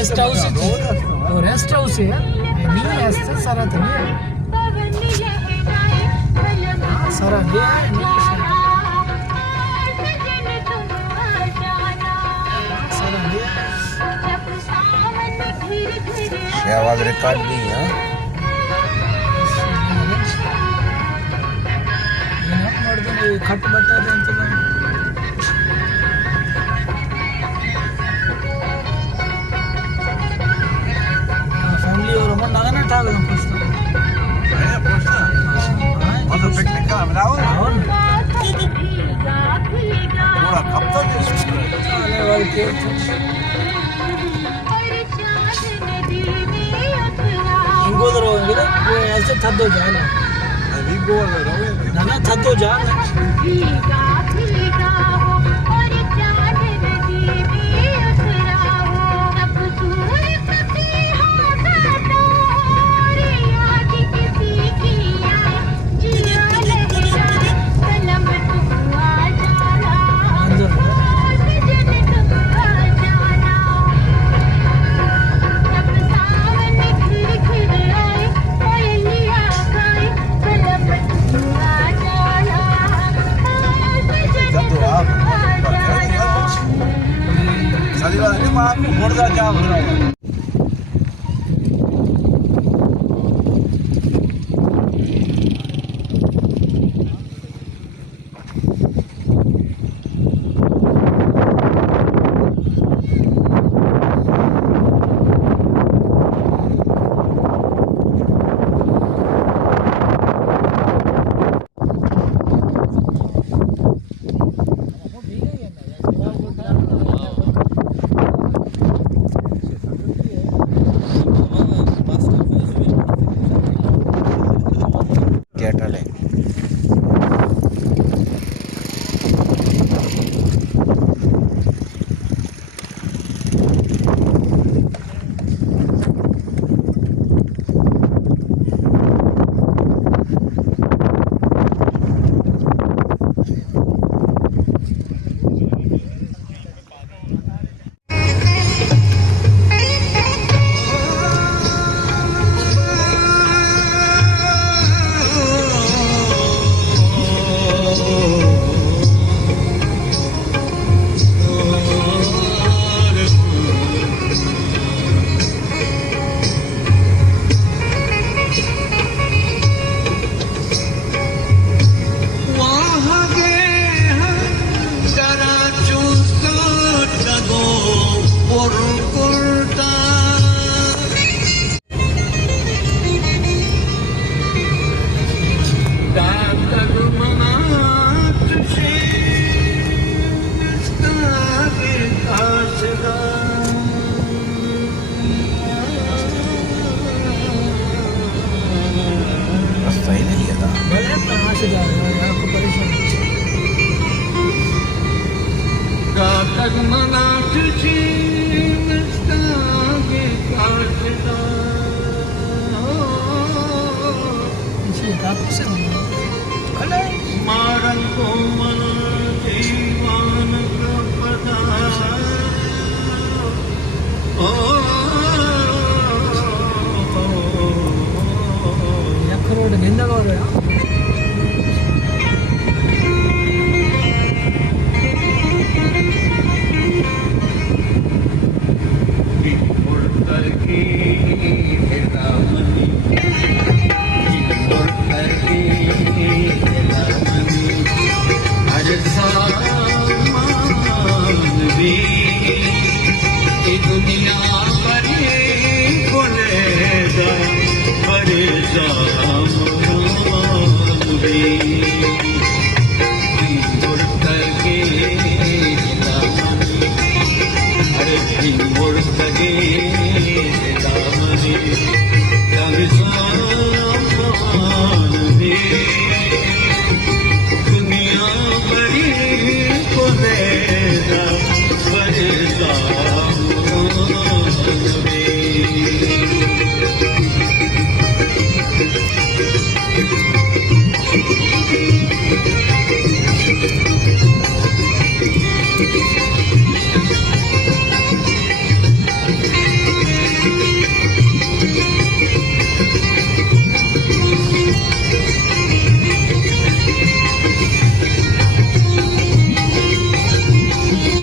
rest house तो rest house है नहीं ऐसा सारा तो नहीं सारा ये है सारा ये आवाज रिकॉर्ड नहीं है ये खट बटा दे इंतजाम फैमिली और अमन नागा ना ठाक हम पोस्ता मतलब पिकनिक का मिलाओ पूरा कब तक आने वाले के इंगो दरो इंगो वो ऐसे थद हो जाए ना अभी बोल रहा हूँ ना थद हो जाए मोड़ जा रोड गेंदा